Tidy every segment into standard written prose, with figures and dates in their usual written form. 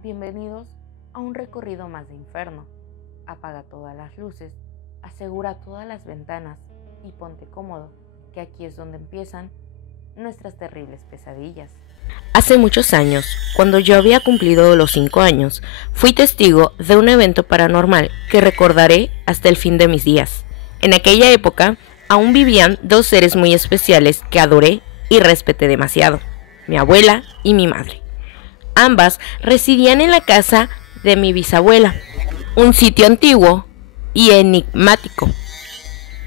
Bienvenidos a un recorrido más de infierno. Apaga todas las luces, asegura todas las ventanas y ponte cómodo, que aquí es donde empiezan nuestras terribles pesadillas. Hace muchos años, cuando yo había cumplido los 5 años, fui testigo de un evento paranormal que recordaré hasta el fin de mis días. En aquella época, aún vivían dos seres muy especiales que adoré y respeté demasiado, mi abuela y mi madre. Ambas residían en la casa de mi bisabuela, un sitio antiguo y enigmático.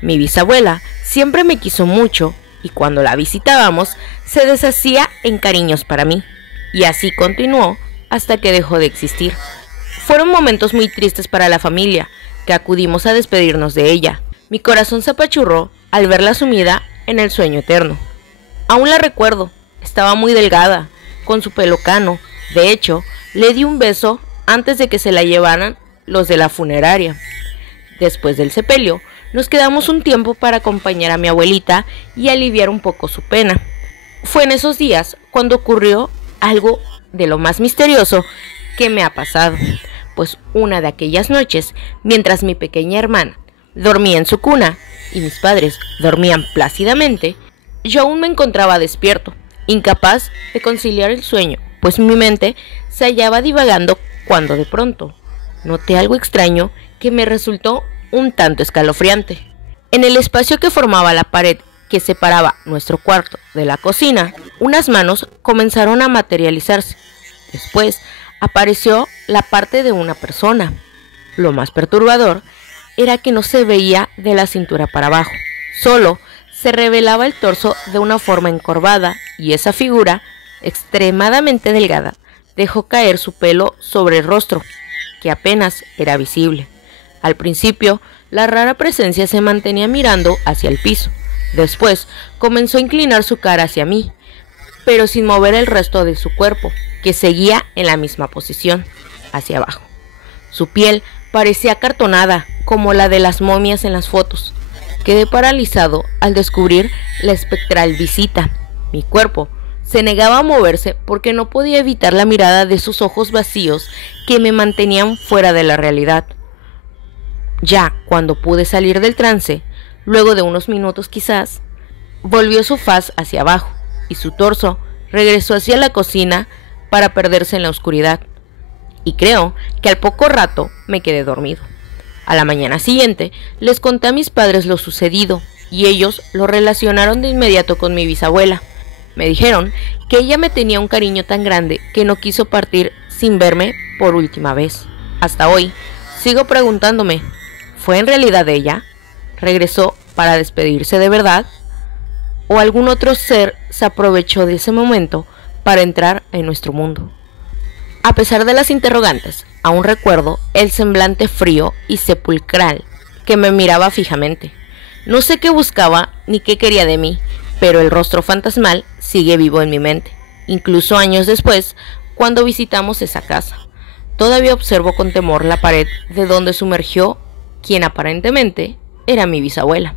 Mi bisabuela siempre me quiso mucho y cuando la visitábamos se deshacía en cariños para mí, y así continuó hasta que dejó de existir. Fueron momentos muy tristes para la familia, que acudimos a despedirnos de ella. Mi corazón se apachurró al verla sumida en el sueño eterno. Aún la recuerdo, estaba muy delgada, con su pelo cano. De hecho, le di un beso antes de que se la llevaran los de la funeraria. Después del sepelio, nos quedamos un tiempo para acompañar a mi abuelita y aliviar un poco su pena. Fue en esos días cuando ocurrió algo de lo más misterioso que me ha pasado, pues una de aquellas noches, mientras mi pequeña hermana dormía en su cuna y mis padres dormían plácidamente, yo aún me encontraba despierto, incapaz de conciliar el sueño, pues mi mente se hallaba divagando cuando de pronto noté algo extraño que me resultó un tanto escalofriante. En el espacio que formaba la pared que separaba nuestro cuarto de la cocina, unas manos comenzaron a materializarse. Después apareció la parte de una persona. Lo más perturbador era que no se veía de la cintura para abajo, solo se revelaba el torso de una forma encorvada y esa figura, extremadamente delgada, dejó caer su pelo sobre el rostro, que apenas era visible. Al principio, la rara presencia se mantenía mirando hacia el piso. Después, comenzó a inclinar su cara hacia mí, pero sin mover el resto de su cuerpo, que seguía en la misma posición, hacia abajo. Su piel parecía acartonada, como la de las momias en las fotos. Quedé paralizado al descubrir la espectral visita. Mi cuerpo se negaba a moverse porque no podía evitar la mirada de sus ojos vacíos que me mantenían fuera de la realidad. Ya cuando pude salir del trance, luego de unos minutos quizás, volvió su faz hacia abajo y su torso regresó hacia la cocina para perderse en la oscuridad. Y creo que al poco rato me quedé dormido. A la mañana siguiente les conté a mis padres lo sucedido y ellos lo relacionaron de inmediato con mi bisabuela. Me dijeron que ella me tenía un cariño tan grande que no quiso partir sin verme por última vez. Hasta hoy sigo preguntándome, ¿fue en realidad ella? ¿Regresó para despedirse de verdad? ¿O algún otro ser se aprovechó de ese momento para entrar en nuestro mundo? A pesar de las interrogantes, aún recuerdo el semblante frío y sepulcral que me miraba fijamente. No sé qué buscaba ni qué quería de mí, pero el rostro fantasmal sigue vivo en mi mente, incluso años después, cuando visitamos esa casa. Todavía observo con temor la pared de donde sumergió quien aparentemente era mi bisabuela.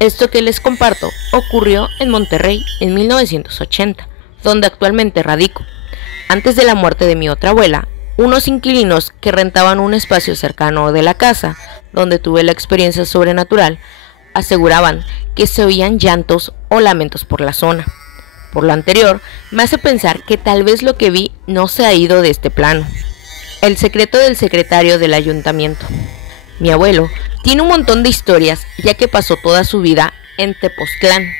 Esto que les comparto ocurrió en Monterrey en 1980, donde actualmente radico. Antes de la muerte de mi otra abuela, unos inquilinos que rentaban un espacio cercano de la casa, donde tuve la experiencia sobrenatural, aseguraban que se oían llantos o lamentos por la zona. Por lo anterior, me hace pensar que tal vez lo que vi no se ha ido de este plano. El secreto del secretario del ayuntamiento. Mi abuelo tiene un montón de historias, ya que pasó toda su vida en Tepoztlán,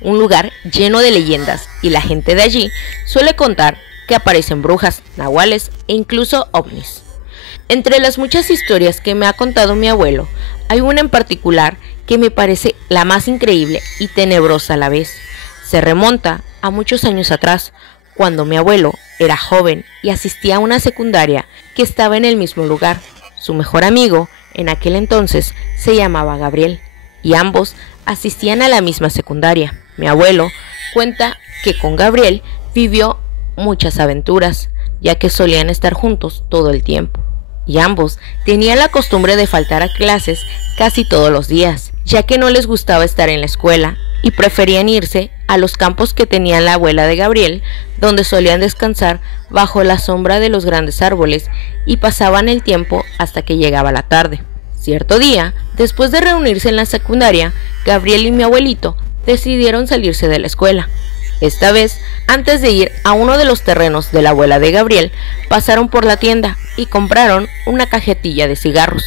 un lugar lleno de leyendas, y la gente de allí suele contar que aparecen brujas, nahuales e incluso ovnis. Entre las muchas historias que me ha contado mi abuelo, hay una en particular que me parece la más increíble y tenebrosa a la vez. Se remonta a muchos años atrás, cuando mi abuelo era joven y asistía a una secundaria que estaba en el mismo lugar. Su mejor amigo en aquel entonces se llamaba Gabriel y ambos asistían a la misma secundaria. Mi abuelo cuenta que con Gabriel vivió muchas aventuras, ya que solían estar juntos todo el tiempo, y ambos tenían la costumbre de faltar a clases casi todos los días, ya que no les gustaba estar en la escuela y preferían irse a los campos que tenía la abuela de Gabriel, donde solían descansar bajo la sombra de los grandes árboles y pasaban el tiempo hasta que llegaba la tarde. Cierto día, después de reunirse en la secundaria, Gabriel y mi abuelito decidieron salirse de la escuela. Esta vez, antes de ir a uno de los terrenos de la abuela de Gabriel, pasaron por la tienda y compraron una cajetilla de cigarros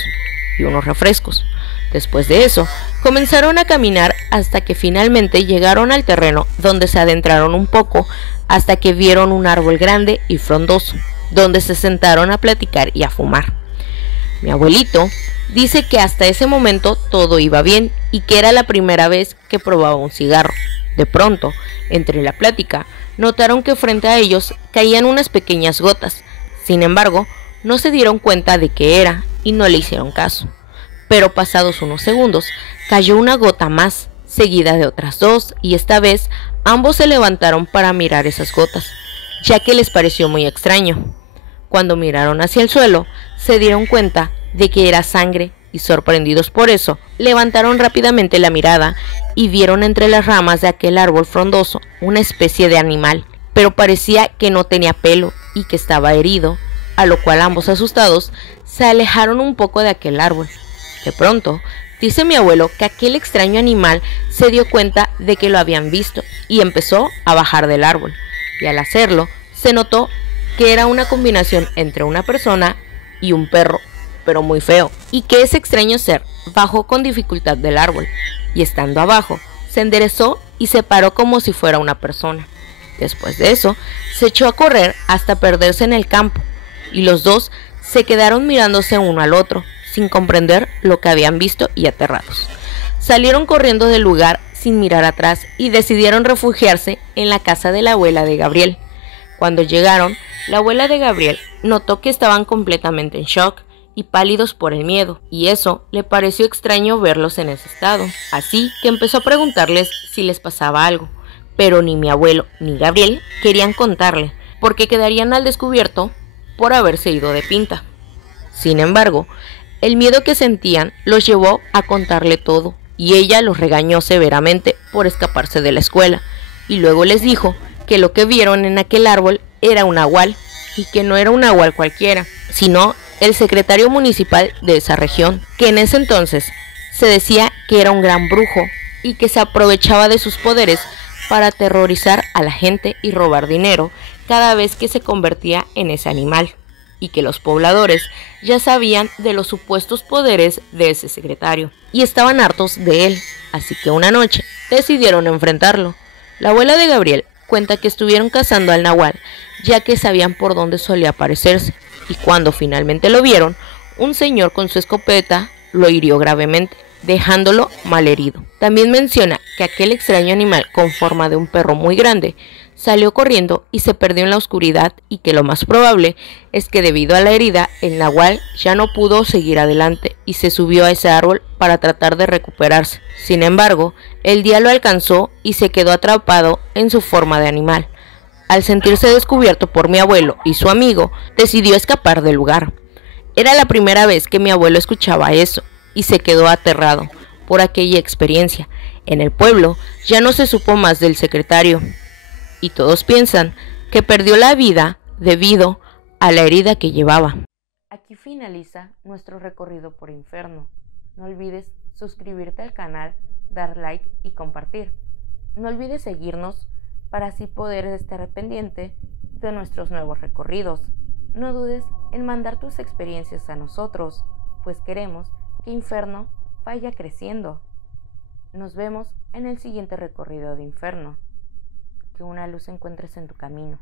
y unos refrescos. Después de eso, comenzaron a caminar hasta que finalmente llegaron al terreno, donde se adentraron un poco hasta que vieron un árbol grande y frondoso, donde se sentaron a platicar y a fumar. Mi abuelito dice que hasta ese momento todo iba bien y que era la primera vez que probaba un cigarro. De pronto, entre la plática, notaron que frente a ellos caían unas pequeñas gotas. Sin embargo, no se dieron cuenta de qué era y no le hicieron caso. Pero pasados unos segundos, cayó una gota más, seguida de otras dos, y esta vez ambos se levantaron para mirar esas gotas, ya que les pareció muy extraño. Cuando miraron hacia el suelo, se dieron cuenta de que era sangre y, sorprendidos por eso, levantaron rápidamente la mirada y vieron entre las ramas de aquel árbol frondoso una especie de animal, pero parecía que no tenía pelo y que estaba herido, a lo cual ambos, asustados, se alejaron un poco de aquel árbol. De pronto, dice mi abuelo que aquel extraño animal se dio cuenta de que lo habían visto y empezó a bajar del árbol, y al hacerlo se notó que era una combinación entre una persona y un perro, pero muy feo, y que ese extraño ser bajó con dificultad del árbol, y estando abajo, se enderezó y se paró como si fuera una persona. Después de eso, se echó a correr hasta perderse en el campo, y los dos se quedaron mirándose uno al otro, sin comprender lo que habían visto y aterrados. Salieron corriendo del lugar sin mirar atrás y decidieron refugiarse en la casa de la abuela de Gabriel. Cuando llegaron, la abuela de Gabriel notó que estaban completamente en shock y pálidos por el miedo, y eso le pareció extraño verlos en ese estado. Así que empezó a preguntarles si les pasaba algo, pero ni mi abuelo ni Gabriel querían contarle, porque quedarían al descubierto por haberse ido de pinta. Sin embargo, el miedo que sentían los llevó a contarle todo, y ella los regañó severamente por escaparse de la escuela, y luego les dijo que lo que vieron en aquel árbol era un nahual, y que no era un nahual cualquiera, sino el secretario municipal de esa región, que en ese entonces se decía que era un gran brujo y que se aprovechaba de sus poderes para aterrorizar a la gente y robar dinero cada vez que se convertía en ese animal, y que los pobladores ya sabían de los supuestos poderes de ese secretario y estaban hartos de él, así que una noche decidieron enfrentarlo. La abuela de Gabriel cuenta que estuvieron cazando al nahual, ya que sabían por dónde solía aparecerse, y cuando finalmente lo vieron, un señor con su escopeta lo hirió gravemente, dejándolo malherido. También menciona que aquel extraño animal con forma de un perro muy grande salió corriendo y se perdió en la oscuridad, y que lo más probable es que debido a la herida el nahual ya no pudo seguir adelante y se subió a ese árbol para tratar de recuperarse. Sin embargo, el día lo alcanzó y se quedó atrapado en su forma de animal. Al sentirse descubierto por mi abuelo y su amigo, decidió escapar del lugar. Era la primera vez que mi abuelo escuchaba eso y se quedó aterrado por aquella experiencia. En el pueblo ya no se supo más del secretario, y todos piensan que perdió la vida debido a la herida que llevaba. Aquí finaliza nuestro recorrido por Inferno. No olvides suscribirte al canal, dar like y compartir. No olvides seguirnos para así poder estar pendiente de nuestros nuevos recorridos. No dudes en mandar tus experiencias a nosotros, pues queremos que Inferno vaya creciendo. Nos vemos en el siguiente recorrido de Inferno. Que una luz encuentres en tu camino.